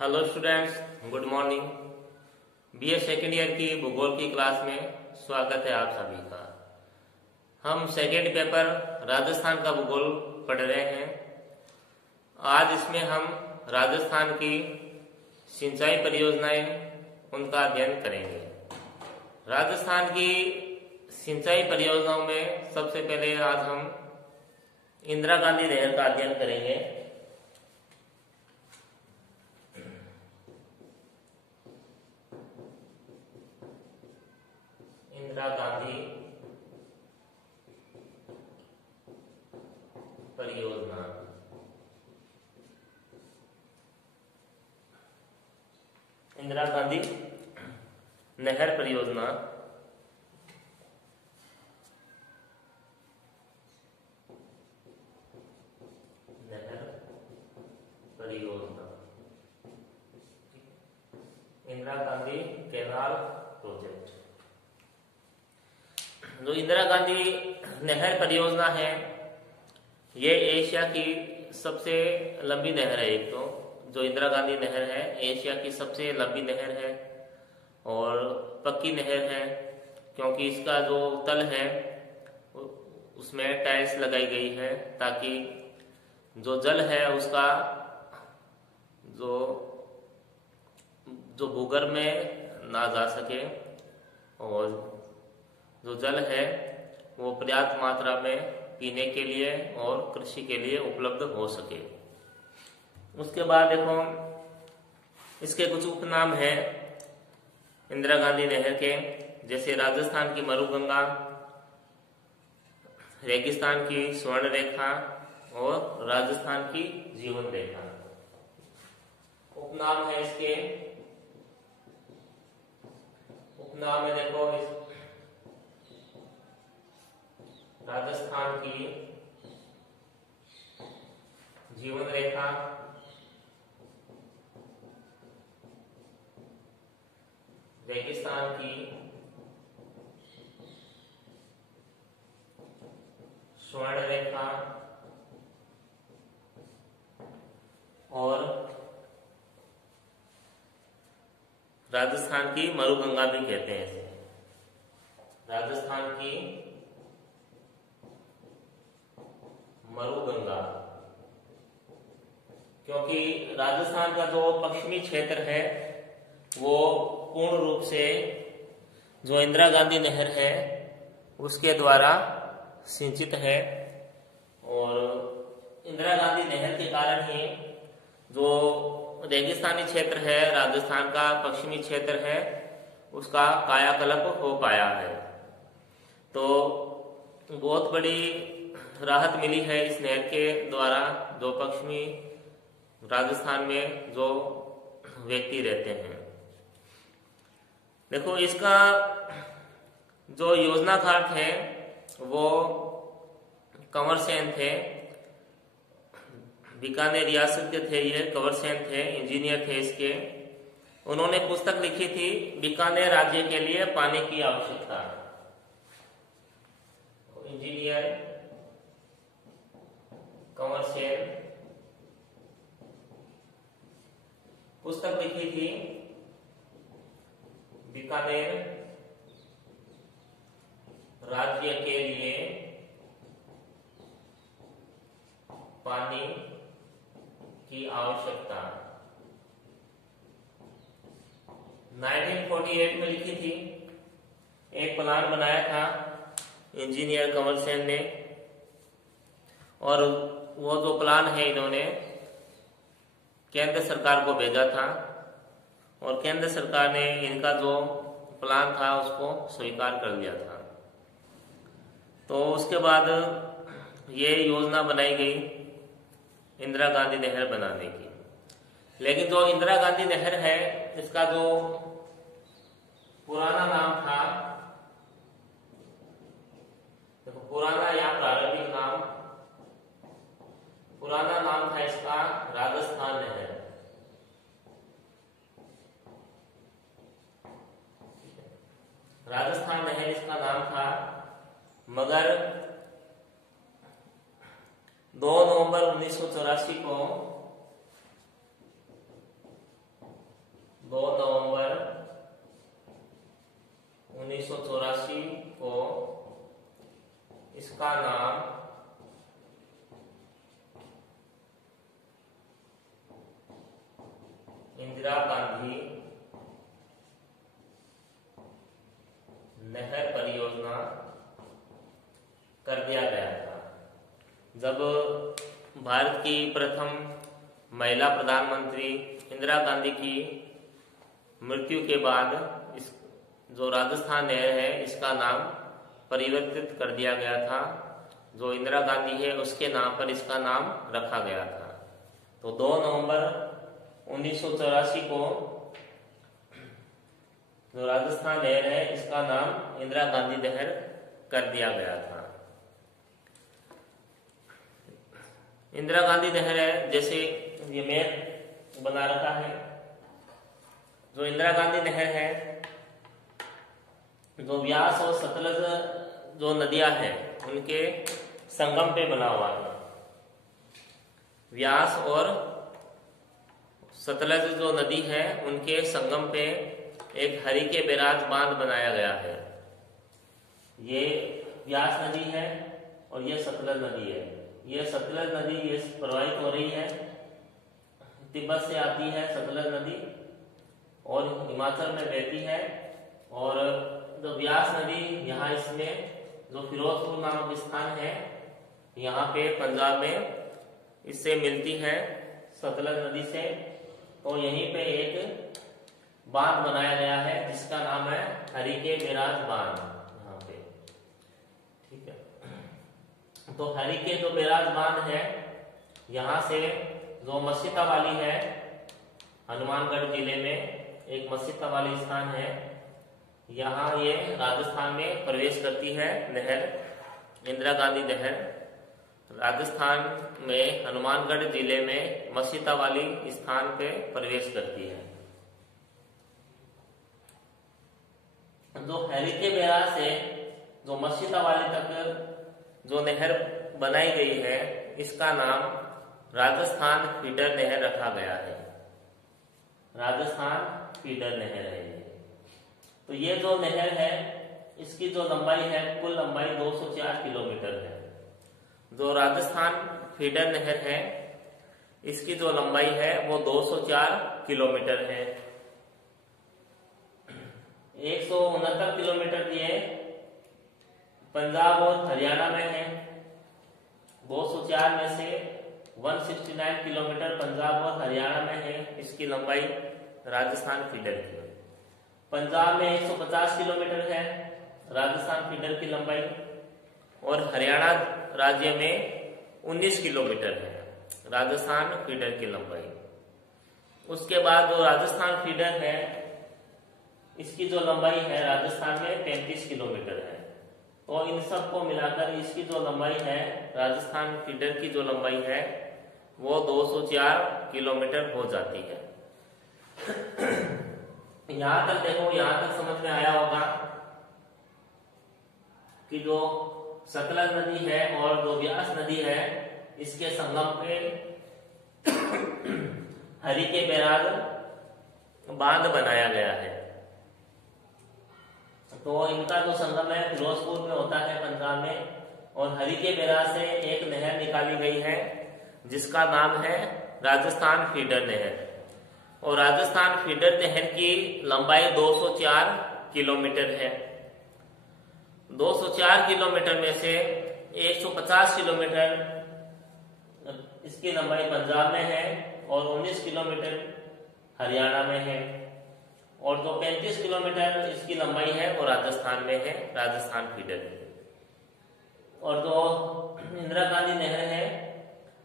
Hello students, good morning. BA second year की भूगोल की क्लास में स्वागत है आप सभी का। हम सेकेंड पेपर राजस्थान का भूगोल पढ़ रहे हैं। आज इसमें हम राजस्थान की सिंचाई परियोजनाएं उनका अध्ययन करेंगे। राजस्थान की सिंचाई परियोजनाओं में सबसे पहले आज हम इंदिरा गांधी नहर का अध्ययन करेंगे। इंदिरा गांधी परियोजना। इंदिरा गांधी नहर परियोजना इंदिरा गांधी कैनाल प्रोजेक्ट। जो इंदिरा गांधी नहर परियोजना है, ये एशिया की सबसे लंबी नहर है। एक तो जो इंदिरा गांधी नहर है एशिया की सबसे लंबी नहर है और पक्की नहर है, क्योंकि इसका जो तल है उसमें टाइल्स लगाई गई है ताकि जो जल है उसका जो भूगर्भ में ना जा सके और जो जल है वो पर्याप्त मात्रा में पीने के लिए और कृषि के लिए उपलब्ध हो सके। उसके बाद देखो, इसके कुछ उपनाम हैं इंदिरा गांधी नहर के, जैसे राजस्थान की मरुगंगा, रेगिस्तान की स्वर्ण रेखा और राजस्थान की जीवन रेखा। उपनाम है इसके। उपनाम में देखो, राजस्थान की जीवन रेखा, रेगिस्तान की स्वर्ण रेखा और राजस्थान की मरुगंगा भी कहते हैं इसे। राजस्थान की मरुगंगा, क्योंकि राजस्थान का जो पश्चिमी क्षेत्र है वो पूर्ण रूप से जो इंदिरा गांधी नहर है उसके द्वारा सिंचित है और इंदिरा गांधी नहर के कारण ही जो रेगिस्तानी क्षेत्र है राजस्थान का पश्चिमी क्षेत्र है उसका कायाकल्प हो पाया है। तो बहुत बड़ी राहत मिली है इस नहर के द्वारा जो पश्चिमी राजस्थान में जो व्यक्ति रहते हैं। देखो, इसका जो योजनाकार थे वो कंवर सेन थे, बीकानेर रियासत के थे। ये कंवर सेन थे, इंजीनियर थे इसके। उन्होंने पुस्तक लिखी थी बीकानेर राज्य के लिए पानी की आवश्यकता। इंजीनियर कंवर सेन पुस्तक लिखी थी बीकानेर राज्य के लिए पानी की आवश्यकता। 1948 में लिखी थी। एक प्लान बनाया था इंजीनियर कंवर सेन ने और वो जो प्लान है इन्होंने केंद्र सरकार को भेजा था और केंद्र सरकार ने इनका जो प्लान था उसको स्वीकार कर लिया था। तो उसके बाद ये योजना बनाई गई इंदिरा गांधी नहर बनाने की। लेकिन जो इंदिरा गांधी नहर है इसका जो पुराना नाम था, देखो पुराना या प्रारंभिक नाम, पुराना नाम था इसका राजस्थान नहर। राजस्थान नहर इसका नाम था, मगर 2 नवंबर 1984 को इंदिरा गांधी नहर परियोजना कर दिया गया था। जब भारत की प्रथम महिला प्रधानमंत्री इंदिरा गांधी की मृत्यु के बाद इस जो राजस्थान नहर है इसका नाम परिवर्तित कर दिया गया था। जो इंदिरा गांधी है उसके नाम पर इसका नाम रखा गया था। तो 2 नवंबर 1984 को जो राजस्थान नहर है इसका नाम इंदिरा गांधी नहर कर दिया गया था। इंदिरा गांधी नहर है, जैसे ये मैप बना रखा है। जो इंदिरा गांधी नहर है, जो व्यास और सतलज जो नदियां हैं उनके संगम पे बना हुआ है। व्यास और सतलज जो नदी है उनके संगम पे एक हरिके बैराज बांध बनाया गया है। ये व्यास नदी है और ये सतलज नदी है। ये सतलज नदी ये प्रवाहित हो रही है, तिब्बत से आती है सतलज नदी और हिमाचल में बहती है। और जो व्यास नदी यहाँ इसमें जो फिरोजपुर नामक स्थान है यहाँ पे पंजाब में इससे मिलती है सतलज नदी से। तो यहीं पे एक बांध बनाया गया है जिसका नाम है हरिके बैराज बांध यहाँ पे। ठीक है, तो हरिके जो बैराज बांध है यहाँ से जो मस्जिदा वाली है हनुमानगढ़ जिले में एक मस्जिदा वाली स्थान है, यहाँ ये राजस्थान में प्रवेश करती है नहर इंदिरा गांधी नहर। राजस्थान में हनुमानगढ़ जिले में मस्जिदा वाली स्थान पे प्रवेश करती है। जो हरिके बैराज से जो मस्जिदा वाली तक जो नहर बनाई गई है इसका नाम राजस्थान फीडर नहर रखा गया है। राजस्थान फीडर नहर है ये। तो ये जो नहर है इसकी जो लंबाई है कुल लंबाई 204 किलोमीटर है। जो राजस्थान फीडर नहर है इसकी जो लंबाई है वो 204 किलोमीटर है। 169 किलोमीटर ये पंजाब और हरियाणा में है। 204 में से 169 किलोमीटर पंजाब और हरियाणा में है इसकी लंबाई राजस्थान फीडर की। पंजाब में 150 किलोमीटर है राजस्थान फीडर की लंबाई और हरियाणा राज्य में 19 किलोमीटर है राजस्थान फीडर की लंबाई। उसके बाद जो राजस्थान फीडर है इसकी जो लंबाई है राजस्थान में 35 किलोमीटर है। तो इन सब को मिलाकर इसकी जो लंबाई है राजस्थान फीडर की जो लंबाई है वो 204 किलोमीटर हो जाती है। यहां तक देखो, यहां तक समझ में आया होगा कि जो सतलज नदी है और जो व्यास नदी है इसके संगम पे हरिके बैराज बांध बनाया गया है। तो इनका जो संगम है फिरोजपुर में होता है पंजाब में। और हरिके बैराज से एक नहर निकाली गई है जिसका नाम है राजस्थान फीडर नहर। और राजस्थान फीडर नहर की लंबाई 204 किलोमीटर है। 204 किलोमीटर में से 150 किलोमीटर इसकी लंबाई पंजाब में है और 19 किलोमीटर हरियाणा में है। और जो 35 किलोमीटर इसकी लंबाई है वो राजस्थान में है, राजस्थान फीडर है। और जो इंदिरा गांधी नहर है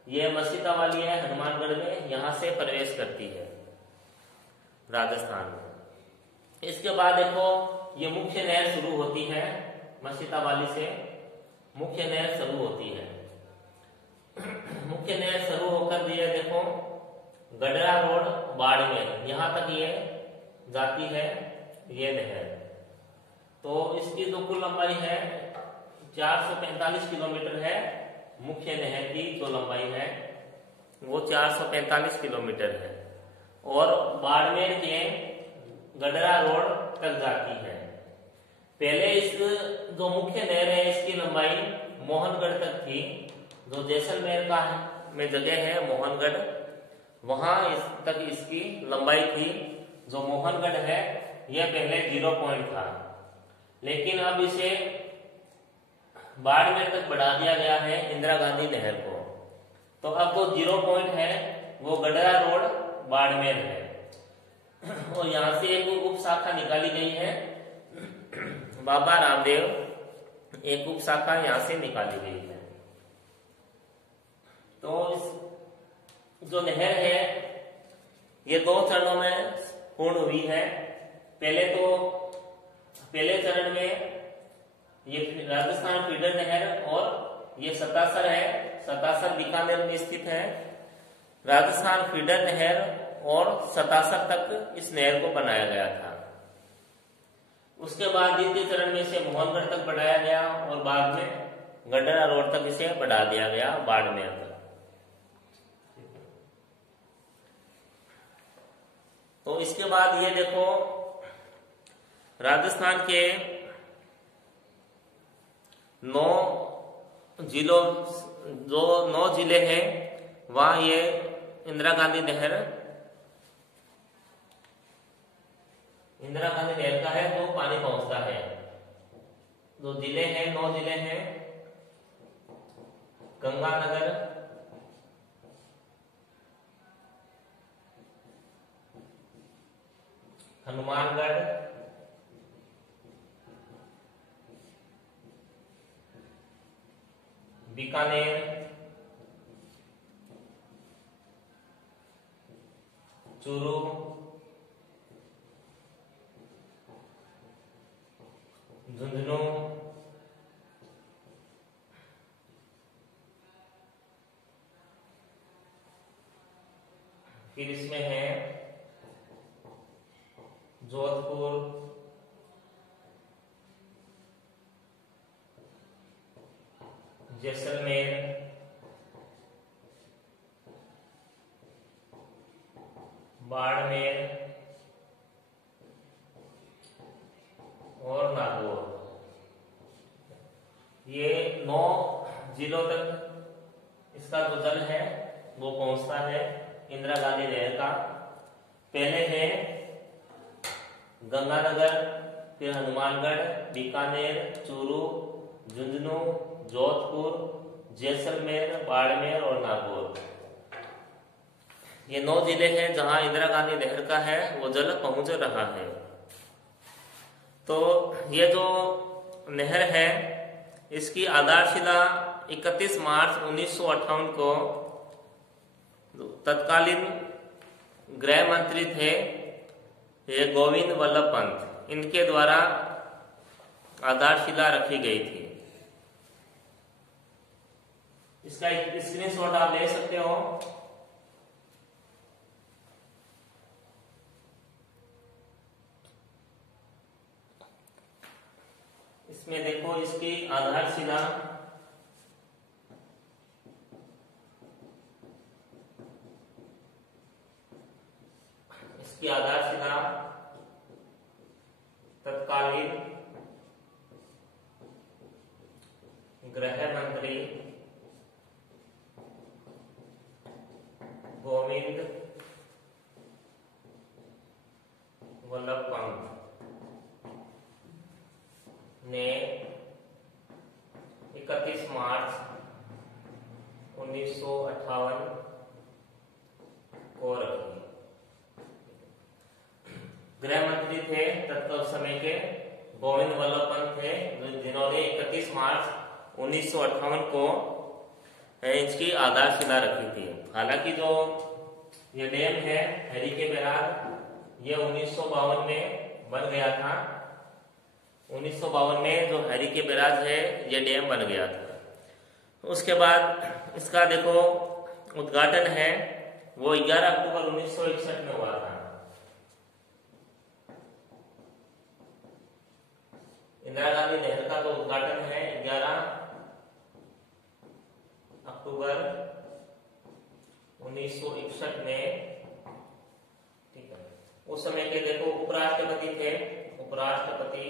ये मस्जिदा वाली है हनुमानगढ़ में, यहाँ से प्रवेश करती है राजस्थान में। इसके बाद देखो ये मुख्य नहर शुरू होती है मस्जिदा वाली से। मुख्य नहर शुरू होती है। मुख्य नहर शुरू होकर दिए देखो गडरा रोड बाड़मेर, यहाँ तक ये जाती है ये नहर। तो इसकी जो कुल लंबाई है 445 किलोमीटर है। मुख्य नहर की जो लंबाई है वो 445 किलोमीटर है और बाड़मेर के गडरा रोड तक जाती है। पहले इस जो मुख्य नहर है इसकी लंबाई मोहनगढ़ तक थी। जो जैसलमेर का में जगह है मोहनगढ़, वहां इस तक इसकी लंबाई थी। जो मोहनगढ़ है यह पहले 0 पॉइंट था, लेकिन अब इसे बाड़मेर तक बढ़ा दिया गया है इंदिरा गांधी नहर को। तो अब वो 0 पॉइंट है वो गडरा रोड बाड़मेर है, और यहां से एक उप शाखा निकाली गई है, बाबा रामदेव, एक उप शाखा यहां से निकाली गई है। तो इस जो नहर है ये 2 चरणों में पूर्ण हुई है। पहले चरण में ये राजस्थान फीडर नहर, और ये सतासर है, सतासर बीकानेर में स्थित है। राजस्थान फीडर नहर और सतासर तक इस नहर को बनाया गया था। उसके बाद द्वितीय चरण में इसे मोहनगढ़ तक बढ़ाया गया, और बाद में गडरा रोड तक इसे बढ़ा दिया गया बाड़मेर तक। तो इसके बाद ये देखो राजस्थान के 9 जिलों, जो 9 जिले हैं वहां ये इंदिरा गांधी नहर का है वो पानी पहुंचता है। जो जिले हैं 9 जिले हैं, गंगानगर, हनुमानगढ़, बीकानेर, चूरू, झुंझुनू, फिर इसमें है जोधपुर, जैसलमेर, बाड़मेर और नागौर। ये 9 जिलों तक इसका जो जल है वो पहुंचता है इंदिरा गांधी नहर का। पहले है गंगानगर, फिर हनुमानगढ़, बीकानेर, चूरू, झुंझुनू, जोधपुर, जैसलमेर, बाड़मेर और नागौर। ये 9 जिले हैं जहां इंदिरा गांधी नहर का है वो जल पहुंच रहा है। तो ये जो नहर है इसकी आधारशिला 31 मार्च 1958 को तत्कालीन गृह मंत्री थे ये गोविंद वल्लभ पंत, इनके द्वारा आधारशिला रखी गई थी। इसका एक स्क्रीनशॉट आप ले सकते हो। इसमें देखो इसकी आधारशिला तत्कालीन गृह मंत्री गोविंद वल्लभ पंत ने 31 मार्च 1958 को रखी। गृह मंत्री थे तत्काल समय के गोविंद वल्लभ पंत थे, जिन्होंने 31 मार्च 1958 को इसकी आधारशिला रखी थी। हालांकि जो ये डैम है हरी के बैराज ये 1952 में बन गया था। 1952 में जो हरी के बैराज है ये डैम बन गया था। उसके बाद इसका देखो उद्घाटन है वो 11 अक्टूबर 1961 में हुआ था। इंदिरा गांधी नहर का जो उद्घाटन है 11 अक्टूबर 1961 में, ठीक है। उस समय के देखो उपराष्ट्रपति थे, उपराष्ट्रपति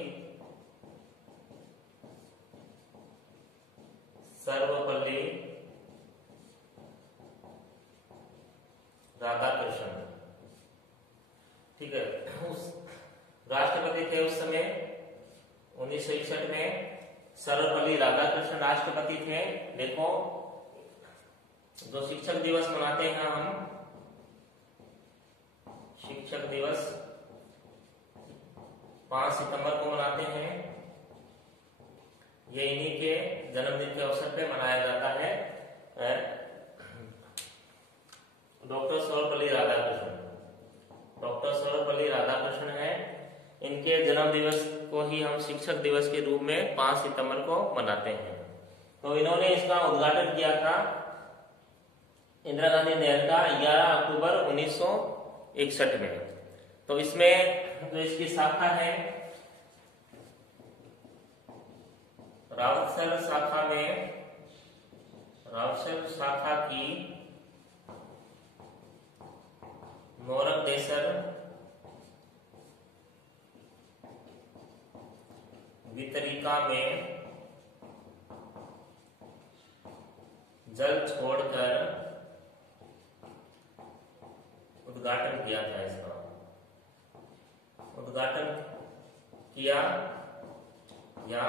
सर्वपल्ली राधा सर्वपल्ली राधाकृष्णन राष्ट्रपति थे। देखो, जो शिक्षक दिवस मनाते हैं हम, शिक्षक दिवस 5 सितंबर को मनाते हैं, ये इन्हीं के जन्मदिन के अवसर पे मनाया जाता है। डॉक्टर सर्वपल्ली राधाकृष्णन, डॉक्टर सर्वपल्ली राधाकृष्णन है, इनके जन्म दिवस को ही हम शिक्षक दिवस के रूप में 5 सितंबर को मनाते हैं। तो इन्होंने इसका उद्घाटन किया था इंदिरा गांधी नहर का 11 अक्टूबर 1961 में। तो इसमें जो इसकी शाखा है, रावतसर शाखा में, रावतसर शाखा की मोरकदेसर वितरिका में जल छोड़कर उद्घाटन किया था। इसका उद्घाटन किया या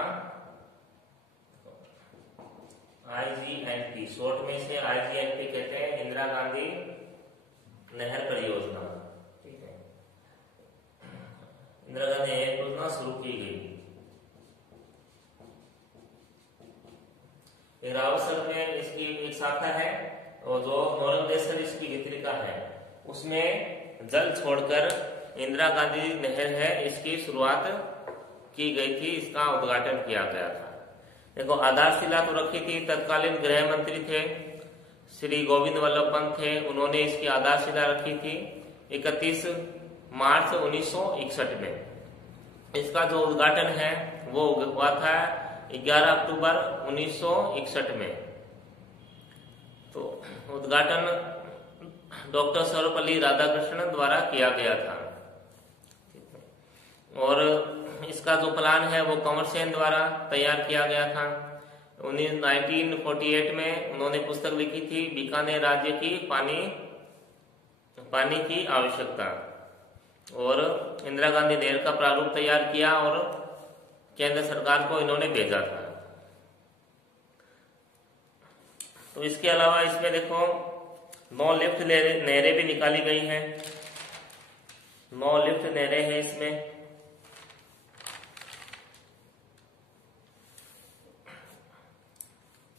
IGNP, शॉर्ट में से IGNP कहते हैं, इंदिरा गांधी नहर परियोजना। ठीक है, इंदिरा गांधी नहर परियोजना शुरू की गई। रावतसर में इसकी एक शाखा है, और जो मोरकदेसर इसकी वितरिका है, उसमें जल छोड़कर इंदिरा गांधी नहर है, इसकी शुरुआत की गई थी, इसका उद्घाटन किया गया था। देखो, आधारशिला तो रखी थी, तत्कालीन गृह मंत्री थे श्री गोविंद वल्लभ पंत थे, उन्होंने इसकी आधारशिला रखी थी 31 मार्च 1961 में। इसका जो उद्घाटन है वो हुआ था 11 अक्टूबर 1961 में। तो उद्घाटन डॉक्टर सर्वपल्ली राधाकृष्णन द्वारा किया गया था। और इसका जो प्लान है वो कंवर सेन द्वारा तैयार किया गया था। 1948 में उन्होंने पुस्तक लिखी थी, बीकानेर राज्य की पानी की आवश्यकता, और इंदिरा गांधी नहर का प्रारूप तैयार किया और केंद्र सरकार को इन्होंने भेजा था। तो इसके अलावा इसमें देखो 9 लिफ्ट नहरें भी निकाली गई हैं, 9 लिफ्ट नहरें हैं इसमें।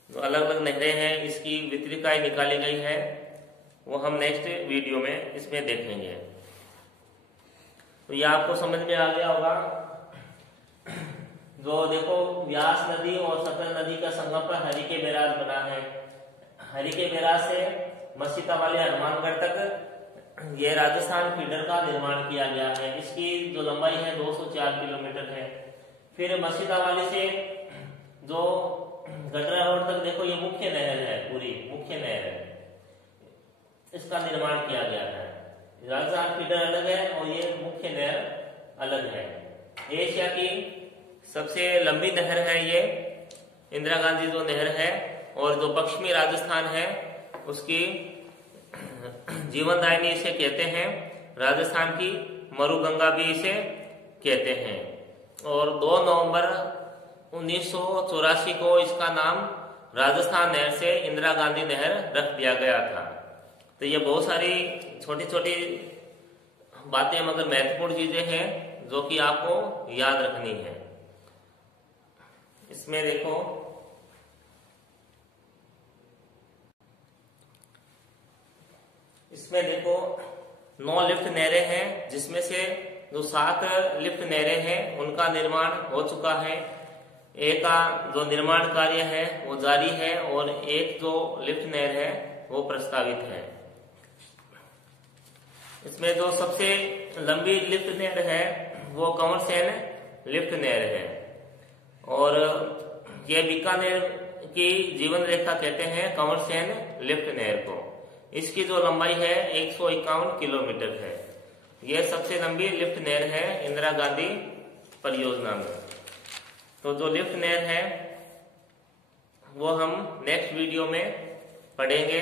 तो अलग अलग नहरें हैं, इसकी वितरिकाएं निकाली गई है, वो हम नेक्स्ट वीडियो में इसमें देखेंगे। तो ये आपको समझ में आ गया होगा। जो देखो, व्यास नदी और सतलज नदी का संगम पर हरिके बैराज बना है। हरिके बैराज से मसीता वाले हनुमानगढ़ तक ये राजस्थान फीडर का निर्माण किया गया है। इसकी जो लंबाई है 204 किलोमीटर है। फिर मसीता वाले से जो गटरा रोड तक देखो, ये मुख्य नहर है, पूरी मुख्य नहर है, इसका निर्माण किया गया है। राजस्थान फीडर अलग है और ये मुख्य नहर अलग है। एशिया की सबसे लंबी नहर है ये इंदिरा गांधी जो नहर है, और जो पश्चिमी राजस्थान है उसकी जीवनदायिनी इसे कहते हैं, राजस्थान की मरुगंगा भी इसे कहते हैं। और 2 नवंबर 1984 को इसका नाम राजस्थान नहर से इंदिरा गांधी नहर रख दिया गया था। तो ये बहुत सारी छोटी छोटी बातें मगर महत्वपूर्ण चीजें हैं जो कि आपको याद रखनी है। इसमें देखो, इसमें देखो 9 लिफ्ट नहरें हैं, जिसमें से जो 7 लिफ्ट नहरें हैं उनका निर्माण हो चुका है। एक का जो निर्माण कार्य है वो जारी है, और एक जो लिफ्ट नहर है वो प्रस्तावित है। इसमें जो सबसे लंबी लिफ्ट नहर है वो कंवर सेन लिफ्ट नहर है, और ये बीकानेर की जीवन रेखा कहते हैं कंवर सेन लिफ्ट नहर को। इसकी जो लंबाई है 151 किलोमीटर है। यह सबसे लंबी लिफ्ट नहर है इंदिरा गांधी परियोजना में। तो जो लिफ्ट नहर है वो हम नेक्स्ट वीडियो में पढ़ेंगे।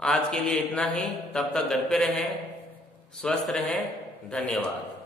आज के लिए इतना ही, तब तक घर पे रहें, स्वस्थ रहें, धन्यवाद।